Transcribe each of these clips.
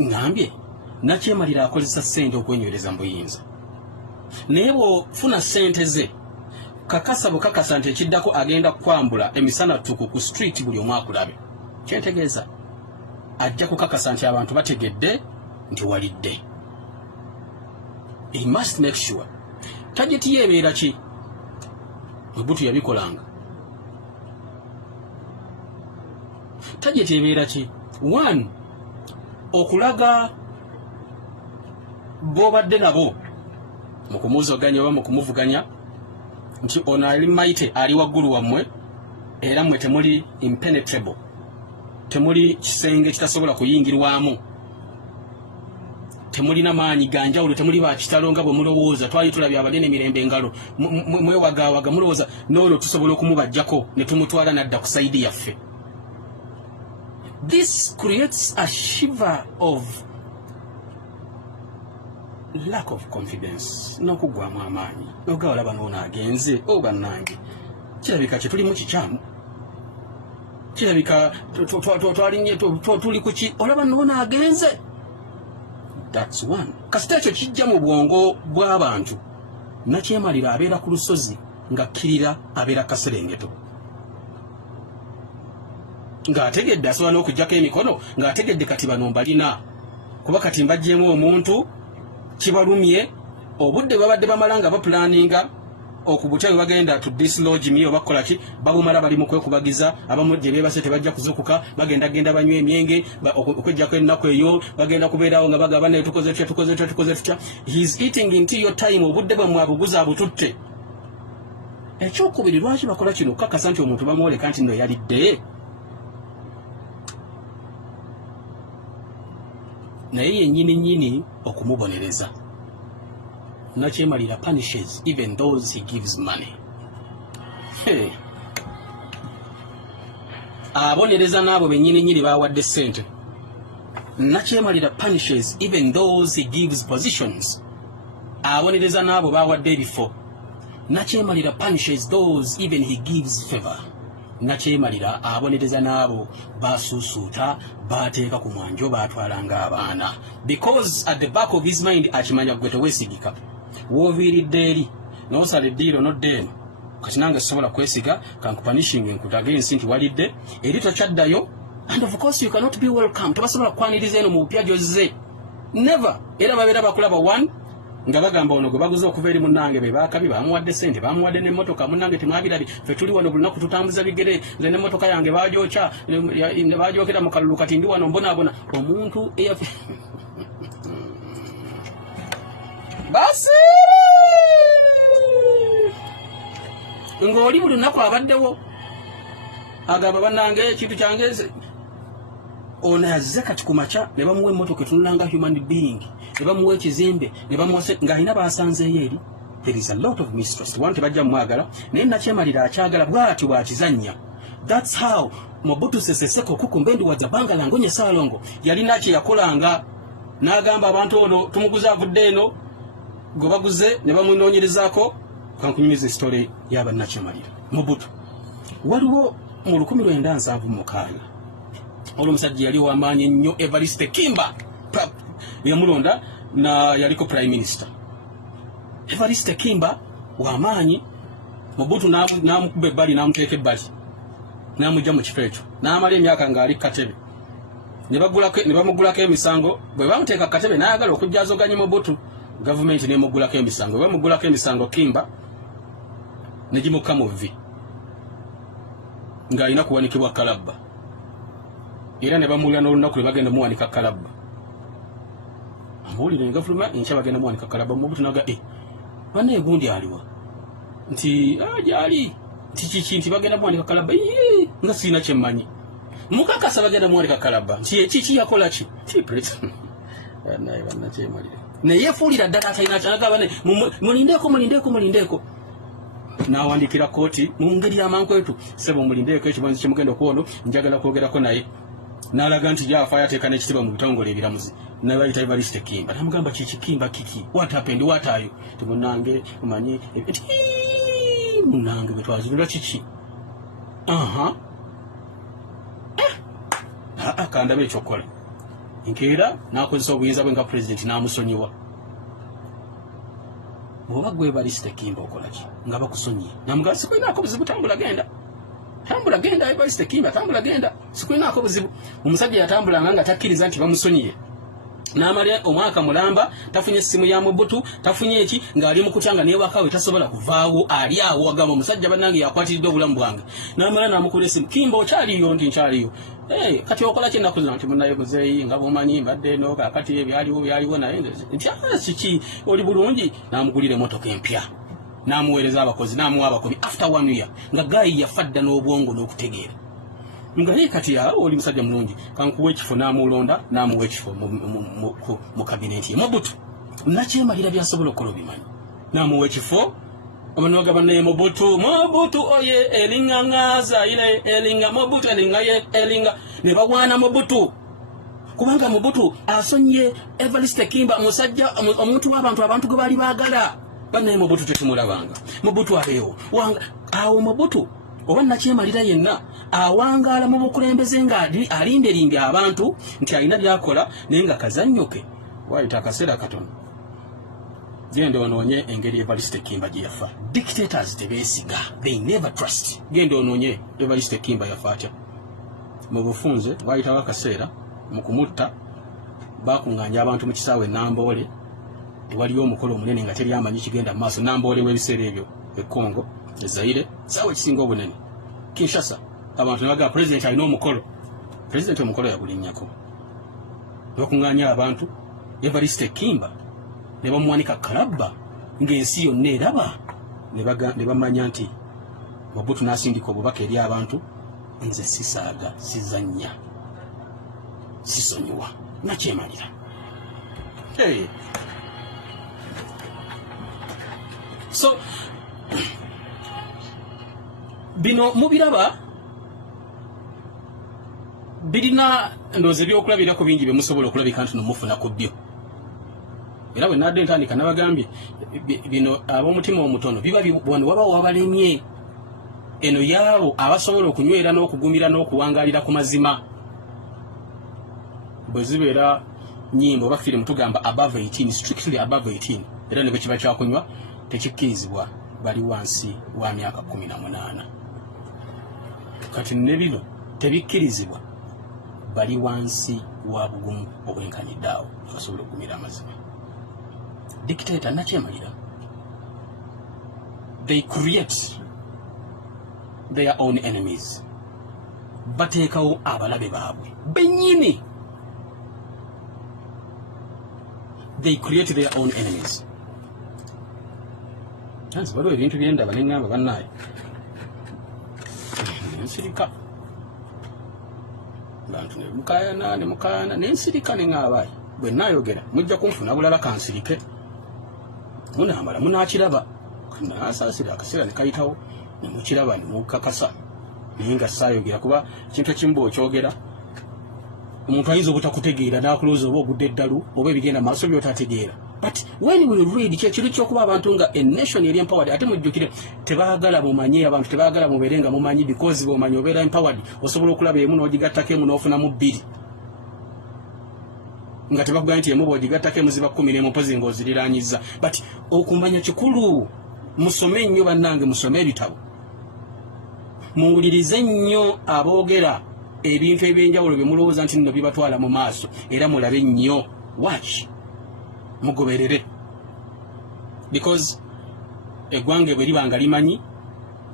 ngambye nakyemalira akozesa ssente okwenywereza mbuyinza naye bw'ofuna ssente ze kakasa bukakasa nti ekiddako agenda kukwambula emisana tuku ku street buli omu akulabe kyentegeeza ajja kukakasa nti abantu bategedde nti walidde. He must make sure tageti yebeera ki Mobutu yabikolanga tageti yebeera ki one okulaga bobadde nabo mukumuzoganya oba mukumuvuganya nti ono ali maite ali waggulu wammwe era mmwe temuli impenetrable temuli kisenge kitasobola kuyingirwamu temulina maanyi ganjawulo temuli bakitalo nga bwe mulowooza twali tulabye abalina emirembe engalo mwewagaawaga mulowooza n'olwo tusobola okumubajjako ne tumutwala n'adda ku sayidi yaffe. This creates a shiver of lack of confidence n'okugwamu amaanyi n'ogawa olaba n'ono agenze bannange kirabika kye tulimu kikyamu kirabika twalinye tuli ku ki olaba n'ono agenze. That's one. Kasita ekyo kijja mu bwongo bw'abantu nakyemalira abeera ku lusozi ng'akkirira abeera kaserengeto ng'ategedde asobola n'okuggyako emikono ng'ategedde kati bano mbalina kuba kati mbaggyemu omuntu kibalumye obudde babadde bamala nga bapulaninga okubutebe bagenda to dislodge me oba kukola ki babumala bali mu kwekubagiza abamu gye beebase tebajja kuzukuka bagenda banywa emyenge okujjako ennaku eyo bagenda kubeerawo nga bagaba naye tukoze tutya. He's eating into your time obudde bwe mwabuguza abututte. Ekyokubiri lwaki bakola kino kakasa nti omuntu bamwoleka nti nno yalidde naye yennyini okumubonereza. Nakyemalira punishes even those he gives money. Abonereza n'abo bennyini bawadde ssente. Nakyemalira punishes even those he gives positions. Abonereza n'abo bawadde ebifo. Nakyemalira punishes those even he gives favor. Nakyemalira abonereza n'abo basuusuuta bateeka ku mwanjo batwalanga abaana. Because at the back of his mind akimanya gwe teweesigika. Woviiridde eri n'osala eddiiro n'odda eno kati nange sobola kwesiga kankupanishinga enkutage ensi nti walidde eri tokyaddayo and of course you cannot be welcome. Tobasobola kukwaniriza eno mu bupya gyozze never. Era babeera bakulaba one nga bagamba ono gwe baguze okuva eri munnange be baakabi bamuwadde ssente bamuwadde n'emmotoka munnange temwabirabye ffe tuli wano buli lunaku tutambuza bigere nze n'emmotoka yange bagyokya ne bagyokera mu kalulu kati ndi wano mbonaabona omuntu eyafe basi ng'oli buli lunaku abaddewo agamba bannange ekintu kyange ono yazze kati ku makya ne bamuwa emmotoka etunulanga human being ne bamuwa ekizimbe ne bamuwa ng'alina baasanzeeyo eri. There is a lot of mistrust. Wanti bajja mwagala naye nakyemalira akyagala bw'atyo bw'akizannya. That's how Mobutu Sese Seko Kukumbendi wa Zabangala Ngonye Salongo yalina kye yakolanga n'agamba abantu ono tumuguze avudde eno gwe baguze ne bamunoonyerezaako. Kankunyumiza story y'aba nakyemalira Mobutu. Waliwo mu 1976 olwo omusajja yali w'amaanyi ennyo Evariste Kimba yamulonda na yaliko prime minister. Evariste Kimba w'amaanyi Mobutu n'amukuba ebbali n'amuteeka ebbali n'amugya mu kifo ekyo n'amala emyaka ng'ali katebe ne bamugulako emisango bwe bamuteeka katebe n'ayagala okujjaazoganya Mobutu gavumenti n'emugulako emisango bwe bamugulako emisango Kimba ne gimukka mu vvi ng'alina kuwanikibwa kalabba era ne bamuwulira n'olunaku lwe bagenda muwanika kalabba ambuulire engavuluma enkya bagenda muwanika kalabba Mobutu naga banaye gundi aliwa nti gyali nti kiki nti bagenda muwanika kalabba nga siina kyemmanyi mukakasa bagenda muwanika kalabba nti kiki yakola ki naye bannakyemalira neyeefuulira ddala atalina kyanaga bane mulindeeko n'awandikira kooti mu ngeri y'amankwetu sebo mulindeeko ekibanzi kimugenda okwono njagala kwogerako naye n'alaga nti gyafaayo ateeka n'ekitiibwa mu bitongole ebiramuzi nabayita Evariste Kimba namugamba Kimba kiki what happened what are you timunange omanyi munange bwe twazulira kiki kandabe ekyokola nkeera n'akozesa obuyinza bwe nga president n'amusonyiwa. Bw'oba gwe Evariste Kimba okola ki nga bakusonyiye? Namugamba sikulinaako buzibu, tambula genda. Tambula genda Evariste Kimba, tambula genda. Sikulinaako buzibu. Omusajja yatambulanga nga takkiriza nti bamusonyiye. N'amalya omwaka mulamba, tafunye essimu ya Mobutu, tafunye eki ng'ali mu kutyanga n'ewakawe tasobola kuvaawo, ali awo agamba omusajja bannange yakwatiridde obulamu bwange. N'amala n'amukula essimu, Kimba okyaliyo? Nti nkyaliyo. Kati okola ki ennaku zino? Nti munnaye muzeeyi nga bw'omanyi mbadde eno kaakati byaliwo naye nti kiki oli bulungi? N'amugulira emmotoka empya, n'amuweereza abakozi, n'amuwa abakobi after 1 year nga gayi yafa dda n'obwongo n'okutegeera. Nga ye kati oli musajja mulungi, kankuwa ekifo n'amulonda n'amuwa ekifo mu kabineti ye. Mobutu nakyemalira byasobola okukola obimanyi, n'amuwa ekifo. Omanoga banne Mobutu oye elinga ngaza ile elinga Mobutu elinga ne bawana Mobutu kubanga Mobutu asonye Evariste Kimba musajja omuntu abantu gwe bali bagala. Banne Mobutu tetumulabanga. Mobutu abeewo wanga awo Mobutu oba nakyemalira yenna awangala mu bukulembeze nga alinderimbye abantu nti alina byakola naye nga kazannyoke wayita akaseera katono. Genda onoonye engeri Evariste Kimba gye yafa. Dictators tebeesiga, they never trust. Genda onoonye Evariste Kimba yafa atya. Mu bufunze wayitawo akaseera mu kumutta bakuŋŋaanya abantu mu kisaawe Namboole, ewaliyo omukolo omunene nga teri amanyi kigenda mu maaso. Namboole w'ebiseera ebyo e Congo, e Zaire, kisaawe ekisinga obunene. Kinshasa abantu ne bagamba president alina omukolo. President omukolo yagulinnyako. Bakuŋŋaanya abantu Evariste Kimba ne bamuwanika kalabba ng'ensi yonna eraba ne bamanya nti Mobutu n'asindika obubaka eri abantu, nze sisaaga, sizannya, sisonyiwa, nakyemalira. So bino mubiraba birina ndoozi ebyokulabirako bingi bye musobola okulabika nti nomufuna ku bbyo. Era bwe nadde ntandika nabagambye bino ab'omutima omutono biba wano wabawo wabalemye eno yaabo abasobola okunywera n'okugumira n'okuwangalira ku mazima. Bwe zibeera nyimbo oba firimu tugamba above 18, strictly above 18, era ne bwe kiba kyakunywa tekikkirizibwa bali wansi wa myaka 18. Kati ne bino tebikkirizibwa bali wansi wa bugumu obwenkaniddaawo abasobola okugumira amazima. Dictator nakyemalira. They create their own enemies. Bateekawo abalabe baabwe bennyini. They create their own enemies. Nansi waliwo ebintu byendaba ne ngamba bannaaye nsirika bantu ne mukaayana nensirika ne ngaabaye bwe naayogera mujja kunfuna bulala kansirike. Munamala munakiraba nasaasira akaseera ne kayitawo ne mukiraba ne mukakasa naye nga saayogera kuba kintu ekimu bw'okyogera omuntu ayinza obutakutegeera n'akulooza oba ogudde eddalu oba ebigenda maaso by'otategeera. But when we read kyekiru ky'okuba abantu nga a nation eri empowered ate mujjukire tebaagala mumanye abantu tebaagala mubeere nga mumanyi because bw'omanyi obeera empowered osobola okulaba emu n'ogigattako emu n'ofunamu 2 nga tebakuganya nti emu bw'ogigattako emu ziba 10 n'emu mpozi ng'oziriraanyiza. But okumanya kikulu. Musome nnyo bannange, musome ebitabo, muwulirize nnyo aboogera ebintu ebyenjawulo bye mulowooza nti nno bibatwala mu maaso, era mulabe nnyo. Watch, mugoberere, because eggwanga bwe liba nga limanyi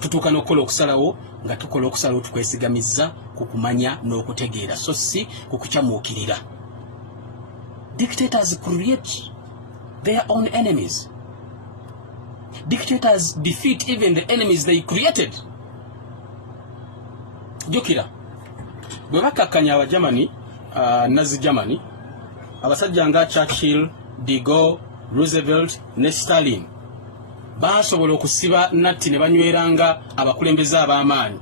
tutuuka n'okukola okusalawo nga tukola okusalawo tukwesigamiza ku kumanya n'okutegeera so si ku kukyamuukirira. Dictators create their own enemies. Dictators defeat even the enemies they created. Jukira bwe bakakkanya Abajamani, Nazi Germany, abasajja nga Churchill, de Gaulle, Roosevelt ne Stalin basobola okusiba natti ne banyweranga abakulembeze ab'amaanyi.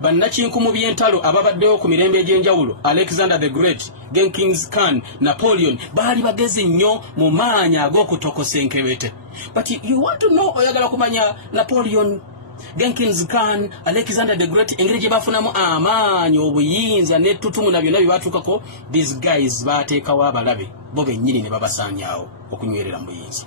Bannakinku mu by'entalo ababaddewo ku mirembe egy'enjawulo, Alexander the Great, Genghis Khan, Napoleon, baali bagezi nnyo mu maanyi ag'okutokosa enkebete. But you want to know, oyagala kumanya Napoleon Genghis Khan, Alexander the Great, engeri gye bafunamu amaanyi obuyinza n'ettutumu na byonna bye batuukako, these guys baateekawo abalabe bo bennyini ne babasaanyaawo okunywerera mu buyinza.